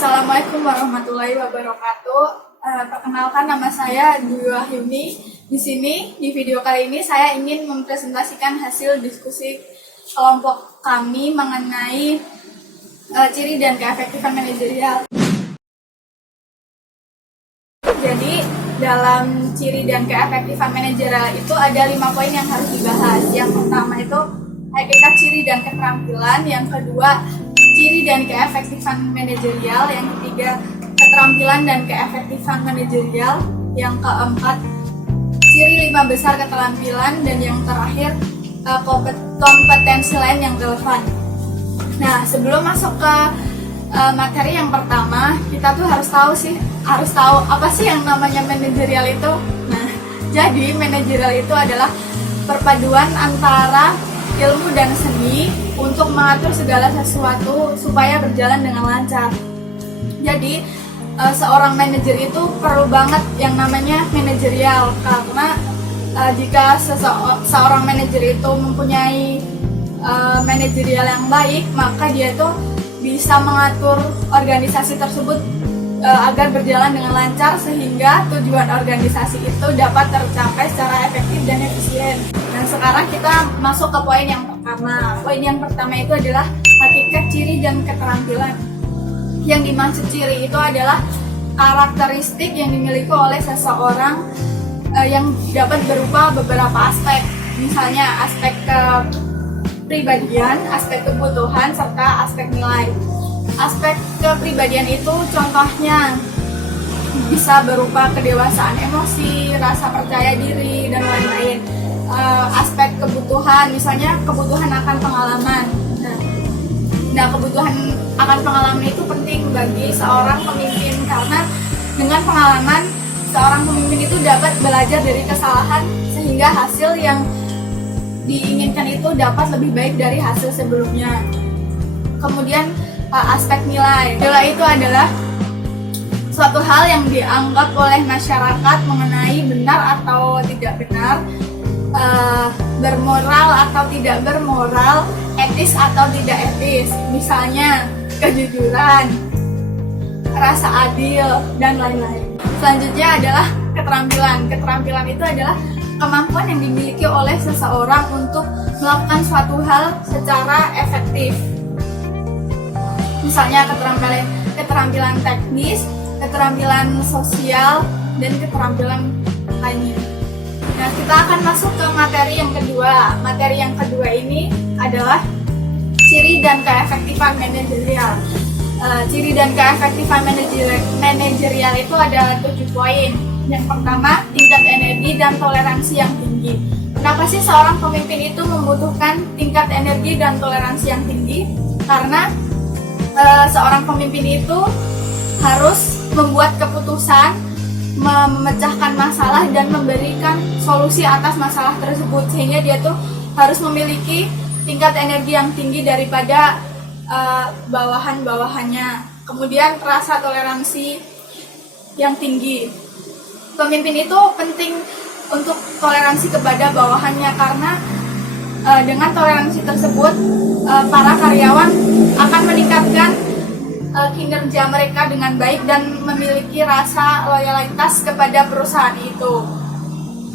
Assalamualaikum warahmatullahi wabarakatuh. Perkenalkan, nama saya Dwi Wahyuni. Di sini di video kali ini saya ingin mempresentasikan hasil diskusi kelompok kami mengenai ciri dan keefektifan manajerial. Jadi dalam ciri dan keefektifan manajerial itu ada 5 poin yang harus dibahas. Yang pertama itu hakikat ciri dan keterampilan, yang kedua ciri dan keefektifan manajerial, yang ketiga keterampilan dan keefektifan manajerial, yang keempat ciri 5 besar keterampilan, dan yang terakhir kompetensi lain yang relevan. Nah, sebelum masuk ke materi yang pertama, kita tuh harus tahu apa sih yang namanya manajerial itu. Nah, jadi manajerial itu adalah perpaduan antara ilmu dan seni untuk mengatur segala sesuatu supaya berjalan dengan lancar. Jadi seorang manajer itu perlu banget yang namanya manajerial, karena jika seorang manajer itu mempunyai manajerial yang baik, maka dia itu bisa mengatur organisasi tersebut agar berjalan dengan lancar, sehingga tujuan organisasi itu dapat tercapai secara efektif dan efisien. Dan sekarang kita masuk ke poin yang pertama. Poin yang pertama itu adalah hakikat ciri dan keterampilan. Yang dimaksud ciri itu adalah karakteristik yang dimiliki oleh seseorang yang dapat berupa beberapa aspek. Misalnya aspek kepribadian, aspek kebutuhan, serta aspek nilai. Aspek kepribadian itu contohnya bisa berupa kedewasaan emosi, rasa percaya diri, dan lain-lain. Aspek kebutuhan, misalnya kebutuhan akan pengalaman. Nah, kebutuhan akan pengalaman itu penting bagi seorang pemimpin, karena dengan pengalaman seorang pemimpin itu dapat belajar dari kesalahan, sehingga hasil yang diinginkan itu dapat lebih baik dari hasil sebelumnya. Kemudian aspek nilai. Nilai itu adalah suatu hal yang dianggap oleh masyarakat mengenai benar atau tidak benar, bermoral atau tidak bermoral, etis atau tidak etis. Misalnya kejujuran, rasa adil, dan lain-lain. Selanjutnya adalah keterampilan. Keterampilan itu adalah kemampuan yang dimiliki oleh seseorang untuk melakukan suatu hal secara efektif. Misalnya keterampilan teknis, keterampilan sosial, dan keterampilan lainnya. Nah, kita akan masuk ke materi yang kedua. Materi yang kedua ini adalah ciri dan keefektifan manajerial. Ciri dan keefektifan manajerial itu ada 7 poin. Yang pertama, tingkat energi dan toleransi yang tinggi. Kenapa sih seorang pemimpin itu membutuhkan tingkat energi dan toleransi yang tinggi? Karena seorang pemimpin itu harus membuat keputusan, memecahkan masalah, dan memberikan solusi atas masalah tersebut, sehingga dia tuh harus memiliki tingkat energi yang tinggi daripada bawahan-bawahannya. Kemudian rasa toleransi yang tinggi. Pemimpin itu penting untuk toleransi kepada bawahannya, karena dengan toleransi tersebut para karyawan akan meningkatkan kinerja mereka dengan baik dan memiliki rasa loyalitas kepada perusahaan itu.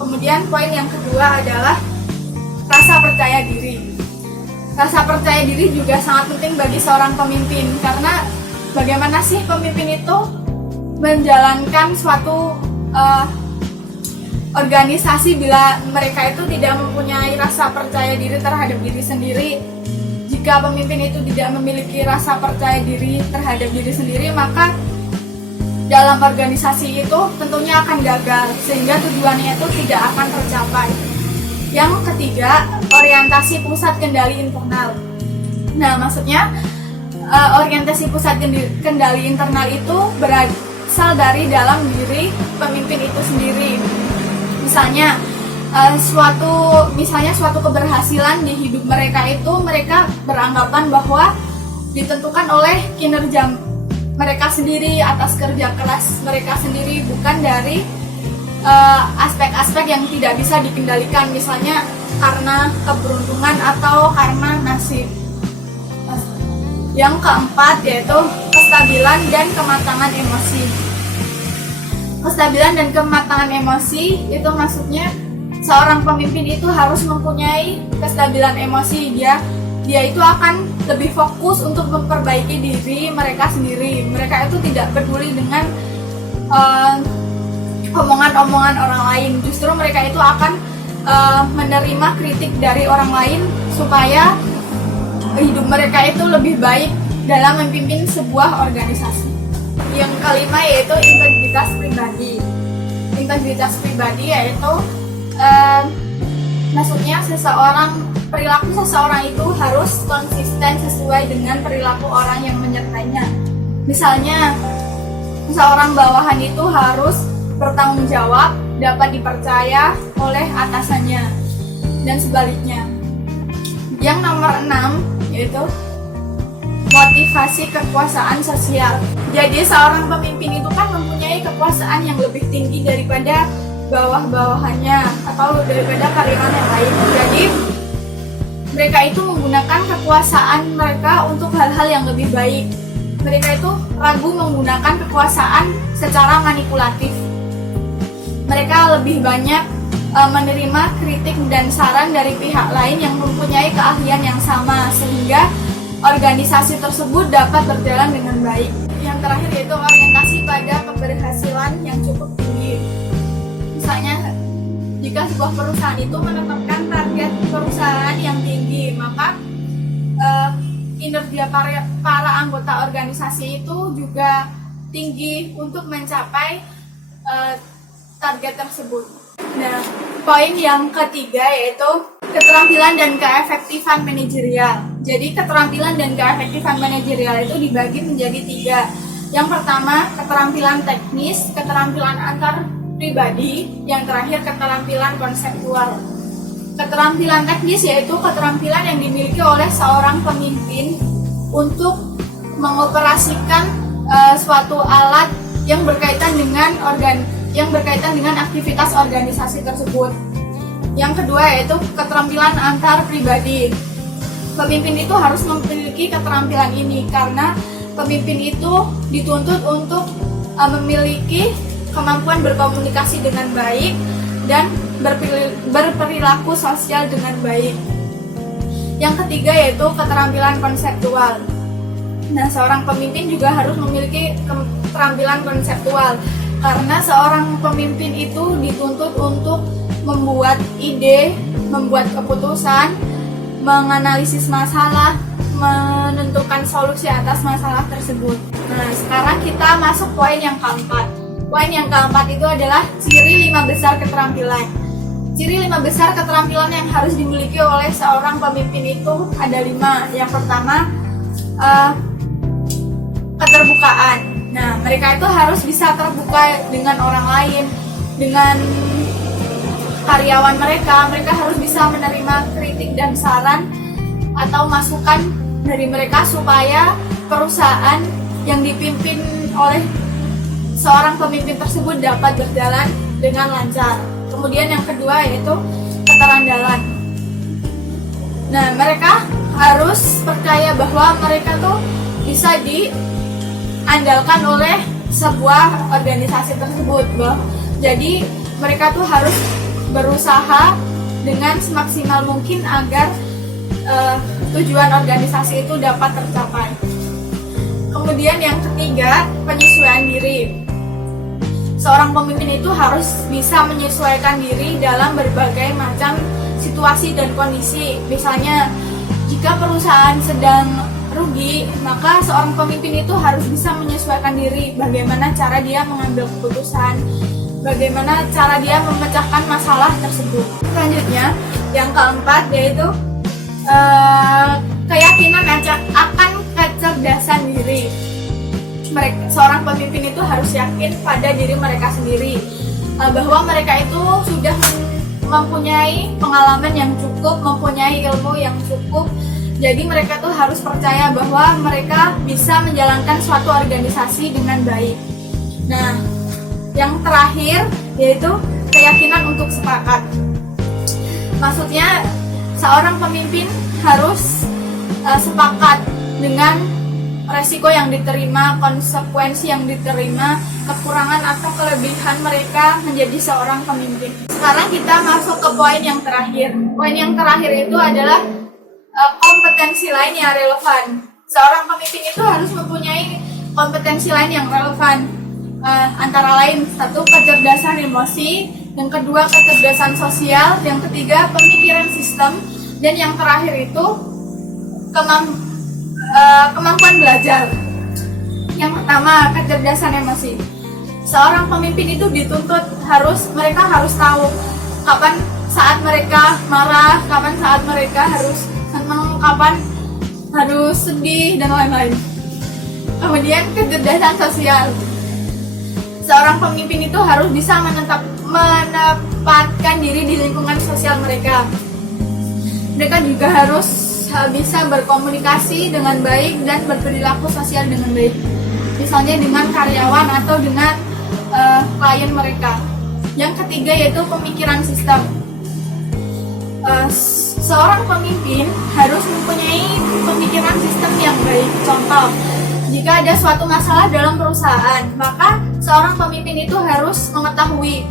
Kemudian poin yang kedua adalah rasa percaya diri. Rasa percaya diri juga sangat penting bagi seorang pemimpin, karena bagaimana sih pemimpin itu menjalankan suatu organisasi bila mereka itu tidak mempunyai rasa percaya diri terhadap diri sendiri. Jika pemimpin itu tidak memiliki rasa percaya diri terhadap diri sendiri, maka dalam organisasi itu tentunya akan gagal, sehingga tujuannya itu tidak akan tercapai. Yang ketiga, orientasi pusat kendali internal. Nah, maksudnya orientasi pusat kendali internal itu berasal dari dalam diri pemimpin itu sendiri. Misalnya suatu keberhasilan di hidup mereka itu mereka beranggapan bahwa ditentukan oleh kinerja mereka sendiri, atas kerja keras mereka sendiri, bukan dari aspek-aspek yang tidak bisa dikendalikan, misalnya karena keberuntungan atau karena nasib. Yang keempat yaitu kestabilan dan kematangan emosi. Kestabilan dan kematangan emosi itu maksudnya seorang pemimpin itu harus mempunyai kestabilan emosi. Dia itu akan lebih fokus untuk memperbaiki diri mereka sendiri. Mereka itu tidak peduli dengan omongan-omongan orang lain. Justru mereka itu akan menerima kritik dari orang lain supaya hidup mereka itu lebih baik dalam memimpin sebuah organisasi. Yang kelima yaitu integritas pribadi. Integritas pribadi yaitu maksudnya perilaku seseorang itu harus konsisten sesuai dengan perilaku orang yang menyertainya. Misalnya, seorang bawahan itu harus bertanggung jawab, dapat dipercaya oleh atasannya, dan sebaliknya. Yang nomor 6 yaitu motivasi kekuasaan sosial. Jadi seorang pemimpin itu kan mempunyai kekuasaan yang lebih tinggi daripada bawah-bawahannya atau daripada karyawan yang lain. Jadi mereka itu menggunakan kekuasaan mereka untuk hal-hal yang lebih baik. Mereka itu ragu menggunakan kekuasaan secara manipulatif. Mereka lebih banyak menerima kritik dan saran dari pihak lain yang mempunyai keahlian yang sama, sehingga organisasi tersebut dapat berjalan dengan baik. Yang terakhir yaitu orientasi pada keberhasilan yang cukup tinggi. Misalnya, jika sebuah perusahaan itu menetapkan target perusahaan yang tinggi, maka kinerja para anggota organisasi itu juga tinggi untuk mencapai target tersebut. Nah, poin yang ketiga yaitu keterampilan dan keefektifan manajerial. Jadi keterampilan dan keefektifan manajerial itu dibagi menjadi 3. Yang pertama, keterampilan teknis, keterampilan antar pribadi, yang terakhir keterampilan konseptual. Keterampilan teknis yaitu keterampilan yang dimiliki oleh seorang pemimpin untuk mengoperasikan suatu alat yang berkaitan dengan aktivitas organisasi tersebut. Yang kedua yaitu keterampilan antar pribadi. Pemimpin itu harus memiliki keterampilan ini karena pemimpin itu dituntut untuk memiliki kemampuan berkomunikasi dengan baik dan berperilaku sosial dengan baik. Yang ketiga yaitu keterampilan konseptual. Nah, seorang pemimpin juga harus memiliki keterampilan konseptual karena seorang pemimpin itu dituntut untuk membuat ide, membuat keputusan, menganalisis masalah, menentukan solusi atas masalah tersebut. Nah, sekarang kita masuk poin yang keempat. Poin yang keempat itu adalah ciri 5 besar keterampilan. Ciri 5 besar keterampilan yang harus dimiliki oleh seorang pemimpin itu ada 5. Yang pertama, keterbukaan. Nah, mereka itu harus bisa terbuka dengan orang lain, dengan karyawan mereka. Mereka harus bisa menerima kritik dan saran atau masukan dari mereka supaya perusahaan yang dipimpin oleh seorang pemimpin tersebut dapat berjalan dengan lancar. Kemudian yang kedua yaitu keterandalan. Nah, mereka harus percaya bahwa mereka tuh bisa diandalkan oleh sebuah organisasi tersebut. Jadi mereka tuh harus berusaha dengan semaksimal mungkin agar tujuan organisasi itu dapat tercapai. Kemudian yang ketiga, penyesuaian diri. Seorang pemimpin itu harus bisa menyesuaikan diri dalam berbagai macam situasi dan kondisi. Misalnya, jika perusahaan sedang rugi, maka seorang pemimpin itu harus bisa menyesuaikan diri. Bagaimana cara dia mengambil keputusan, bagaimana cara dia memecahkan masalah tersebut. Selanjutnya, yang keempat yaitu keyakinan akan kecerdasan diri. Seorang pemimpin itu harus yakin pada diri mereka sendiri, bahwa mereka itu sudah mempunyai pengalaman yang cukup, mempunyai ilmu yang cukup. Jadi mereka tuh harus percaya bahwa mereka bisa menjalankan suatu organisasi dengan baik. Nah, yang terakhir yaitu keyakinan untuk sepakat. Maksudnya seorang pemimpin harus sepakat dengan resiko yang diterima, konsekuensi yang diterima, kekurangan atau kelebihan mereka menjadi seorang pemimpin. Sekarang kita masuk ke poin yang terakhir. Poin yang terakhir itu adalah kompetensi lain yang relevan. Seorang pemimpin itu harus mempunyai kompetensi lain yang relevan. Antara lain, satu, kecerdasan emosi, yang kedua, kecerdasan sosial, yang ketiga, pemikiran sistem, dan yang terakhir itu kemampuan belajar. Yang pertama, kecerdasan emosi. Seorang pemimpin itu dituntut mereka harus tahu kapan saat mereka marah, kapan saat mereka harus senang, kapan harus sedih, dan lain-lain. Kemudian kecerdasan sosial. Seorang pemimpin itu harus bisa menempatkan diri di lingkungan sosial mereka. Mereka juga harus bisa berkomunikasi dengan baik dan berperilaku sosial dengan baik. Misalnya dengan karyawan atau dengan klien mereka. Yang ketiga yaitu pemikiran sistem. Seorang pemimpin harus mempunyai pemikiran sistem yang baik. Contoh, jika ada suatu masalah dalam perusahaan, maka seorang pemimpin itu harus mengetahui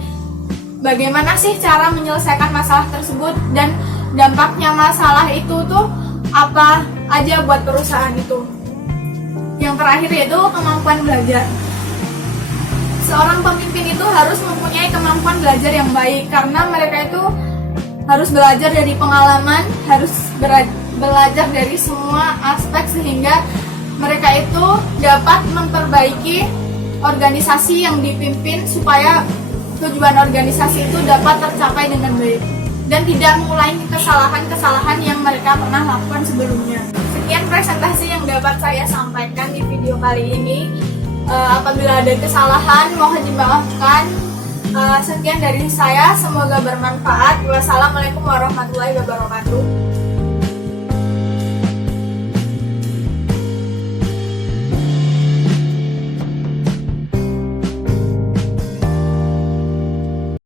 bagaimana sih cara menyelesaikan masalah tersebut dan dampaknya masalah itu tuh apa aja buat perusahaan itu. Yang terakhir yaitu kemampuan belajar. Seorang pemimpin itu harus mempunyai kemampuan belajar yang baik karena mereka itu harus belajar dari pengalaman, harus belajar dari semua aspek sehingga mereka itu dapat memperbaiki organisasi yang dipimpin supaya tujuan organisasi itu dapat tercapai dengan baik dan tidak mengulangi kesalahan-kesalahan yang mereka pernah lakukan sebelumnya. Sekian presentasi yang dapat saya sampaikan di video kali ini. Apabila ada kesalahan mohon dimaafkan. Sekian dari saya, semoga bermanfaat. Wassalamualaikum warahmatullahi wabarakatuh.